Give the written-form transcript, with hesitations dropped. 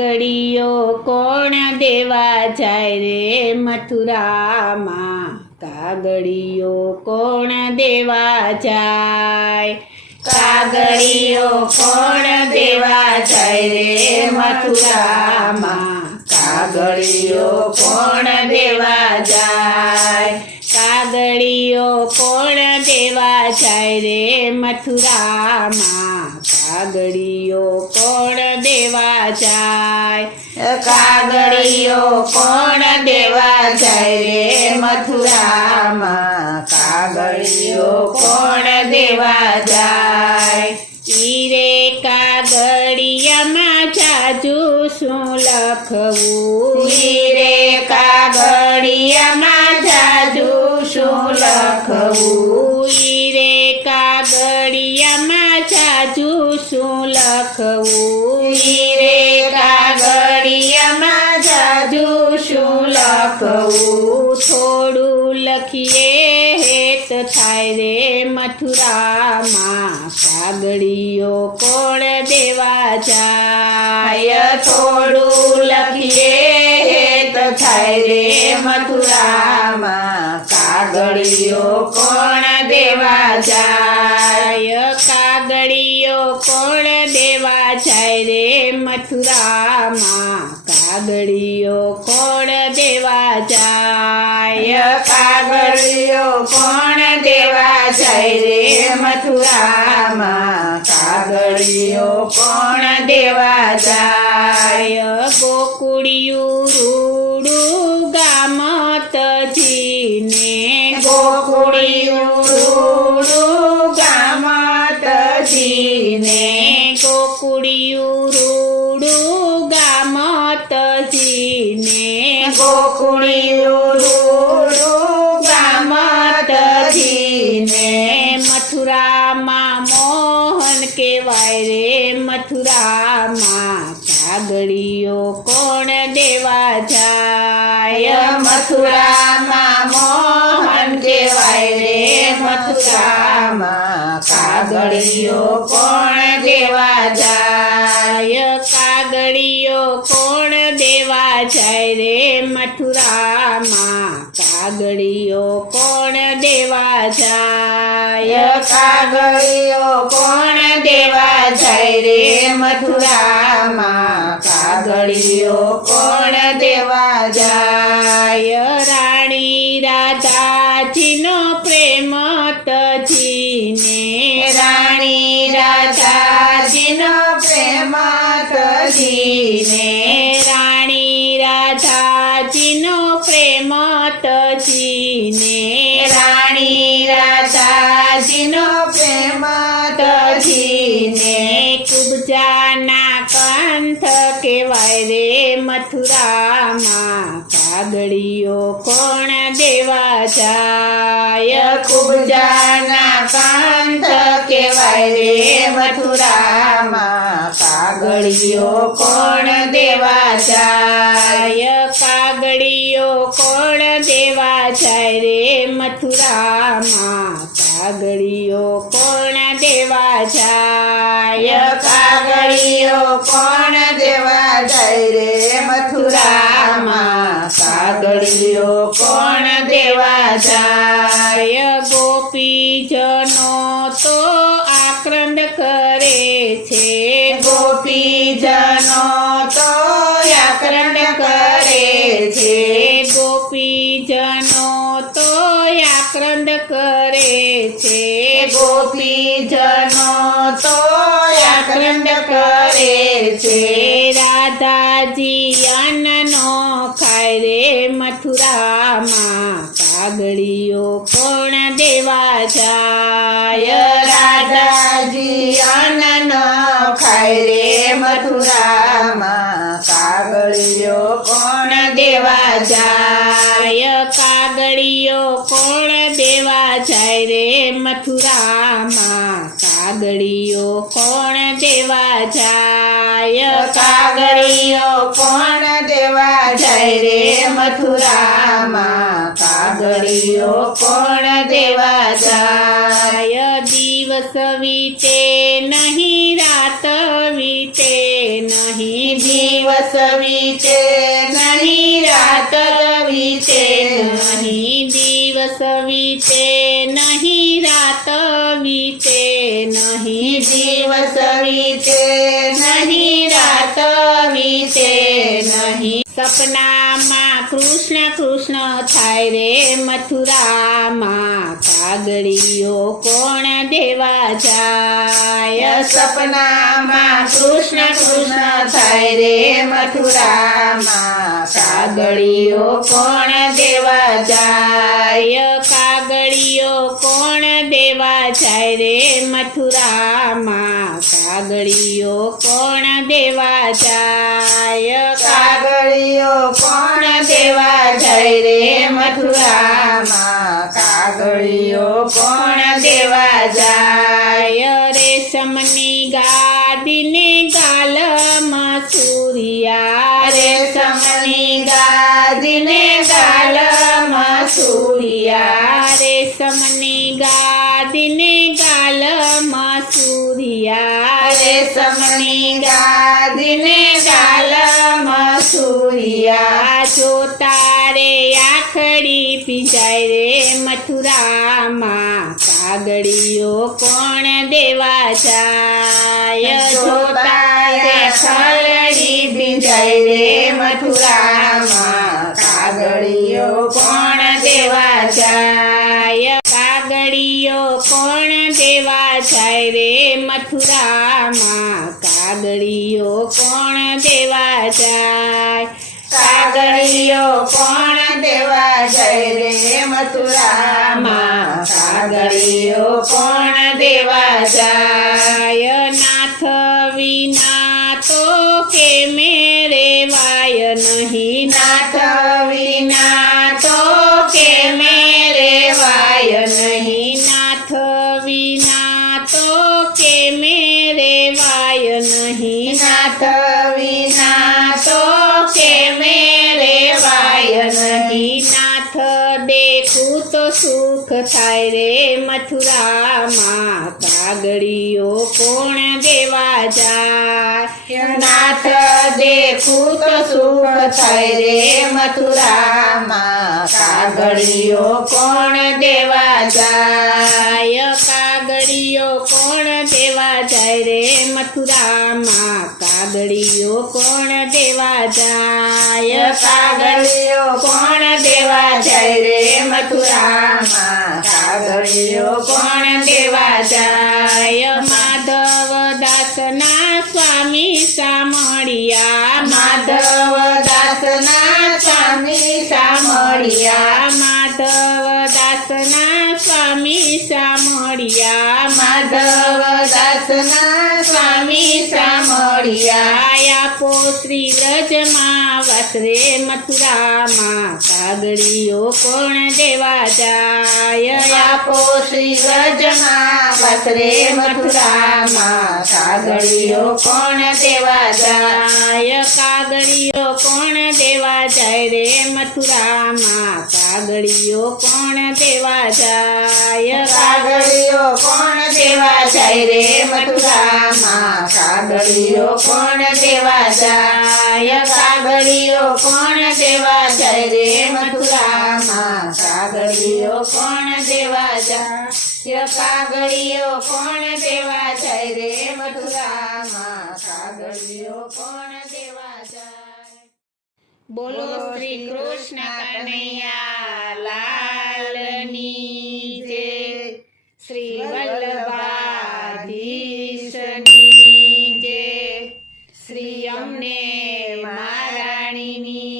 કાગળિયો કોણ દેવા જાય રે મથુરામાં, કાગળિયો કોણ દેવા જાય, કાગળિયો કોણ દેવા જાય રે મથુરામાં, કાગળિયો કોણ દેવા જાય, કાગળિયો કોણ દેવા જાય રે મથુરામાં, કાગળિયો કોણ દેવા જાય, કાગળિયો કોણ દેવા જાય રે મથુરામાં, કાગળિયો કોણ દેવા જાય, ઈરે કાગળિયામાં જાજુ શું લખવું, ઈરે કાગળિયામાં જાજુ શું લખવું, ઈરે કાગળિયામાં જાજુ શું લખવું, ઈરે કાગળિયામાં જાજુ શું લખવું, થોડું લખીએ હેત થાય રે મથુરામાં, કાગળિયો કોણ દેવા જાય, થોડું લખીએ હેત થાય રે મથુરામાં, કાગળિયો કોણ દેવા જાય, કાગળિયો કોણ દેવા જાય રે મથુરામાં, કાગળિયો કોણ દેવા જાય, કાગળિયો કોણ દેવા જાય રે મથુરામાં, કાગળિયો કોણ દેવા જાય, ગોકુળિયું રૂડું ગામ તજીને, ગોકુળિયું રૂડું ગામ તજીને, ગોકુળિયું રૂડું ગામ તજીને, ગોકુળિયું રૂડું ગામ તજીને, મથુરામાં મોહન કહેવાય રે મથુરામાં, કાગળિયો કોણ દેવા જાય, મથુરામાં મોહન કહેવાય રે મથુરામાં, કાગળિયો કોણ દેવા જાય, કાગળિયો કોણ દેવા જાય રે મથુરામાં, કાગળિયો કોણ દેવા જાય, કાગળિયો કોણ દેવા જાય રે મથુરામાં, કાગળિયો કોણ દેવા જાય, રાણી રાધાજીનો પ્રેમ તજીને, રાણી રાધાજીનો પ્રેમ તજીને, રાણી રાધાજીનો પ્રેમ તજીને, રાણી રાધાજીનો પ્રેમ તજીને, કુબજાના કંઠ કહેવાય રે મથુરામાં, કાગળિયો કોણ દેવા જાય, કુબજાના કંઠ કહેવાય રે મથુરામાં, કાગળિયો કોણ દેવા જાય, કાગળિયો કોણ દેવા જાય રે મથુરામાં, કાગળિયો કોણ દેવા જાય, કાગળિયો કોણ દેવા જાય રે મથુરામાં, કાગળિયો કોણ દેવા જાય, ગોપીજનો તો આક્રંદ કરે છે, ગોપીજનો તો આક્રંદ કરે છે, ગોપીજનો તો આક્રંદ કરે છે, ગોપીજનો તો આક્રંદ કરે છે, રાધાજી અન્નનો ખાય રે મથુરામાં, કાગળિયો કોણ દેવા જાય, રાધાજી અન્નનો ખાય રે મથુરામાં, કાગળિયો કોણ દેવા જાય, કાગળિયો કોણ દેવા જાય રે મથુરામાં, કાગળિયો કોણ દેવા જાય, કાગળિયો કોણ દેવા જાય રે મથુરામાં, કાગળિયો કોણ દેવા જાય, દિવસ વીતે નહીં રાત વીતે નહીં, દિવસ રાત વીતે નહીં દિવસ વીતે નહીં રાત વીતે નહીં દિવસ વીતે નહીં રાત વીતે નહીં સપનામાં કૃષ્ણ કૃષ્ણ થાય રે મથુરામાં કાગળિયો કોણ દેવા જાય સપનામાં કૃષ્ણ કૃષ્ણ થાય રે મથુરામાં કાગળિયો કોણ દેવા જાય કાગળિયો કોણ દેવા જાય રે મથુરામાં કાગળિયો કોણ દેવા જાય કાગળિયો કોણ દેવા જાય રે મથુરામાં કાગળિયો કોણ દેવા જાય રેશમની ગાદીને ગાલમાં સૂર્યા રેશમની ગાદીને ગાલમાં સૂર્યા રેશમની ગાદીને ગાલમાં સૂર્યા રેશમની ગાદીને ગાલમાં સૂર્યા જોતા રે આખડી પીજાય રે મથુરામાં કાગળિયો કોણ દેવા જાય જોતા રે ખલડી ભીંજાય રે મથુરામાં કાગળિયો કોણ દેવા જાય કાગળિયો કોણ દેવા જાય રે મથુરામાં કાગળિયો કોણ દેવા જાય કાગળિયો કોણ દેવા જાય રે મથુરામાં કાગળિયો કોણ દેવા જાય નાથ વિના તો કે મેરે વાય નહીં નાથ વિના તો કે મેરે વાય નહીં નાથ વિના તો કે મેરે વાય નહીં નાથ વિના તો કે મેરે વાય નહીં નાથ દેખું તો સુખ થાય રે મથુરામાં કાગળિયો કોણ દેવા જાય નાથ દેખું તો સુખ થાય રે મથુરામાં કાગળિયો કોણ દેવા જાય કાગળિયો કોણ દેવા જાય રે મથુરામાં કાગળિયો કોણ દેવા જાય કાગળિયો કોણ દેવા જાય રે મથુરામાં કાગળિયો કોણ દેવા જાય માધવ દાસના સ્વામી સામળિયા માધવ દાસના સ્વામી સામળિયા માધવ દાસના સ્વામી સામળિયા માધવ દાસના સ્વામી સામળિયા આપો શ્રી વ્રજમાં વસરે મથુરામાં કાગળિયો કોણ દેવા જાય આપો શ્રી વ્રજમાં વસરે મથુરામાં કાગળિયો કોણ દેવા જાય કાગળિયો કોણ દેવા જાય રે મથુરામાં કાગળિયો કોણ દેવા જાય કાગળિયો કોણ દેવા જાય રે મથુરામાં કાગળિયો કોણ દેવા જાય કાગળિયો કોણ દેવા જાય રે મથુરામાં કાગળિયો કોણ દેવા જાય કાગળિયો કોણ દેવા જાય રે મથુરામાં કાગળિયો કોણ દેવા જાય બોલો શ્રી કૃષ્ણ કનૈયા લાલની જય શ્રી વલ્લભાધીશની જય શ્રી અમને મહારાણીની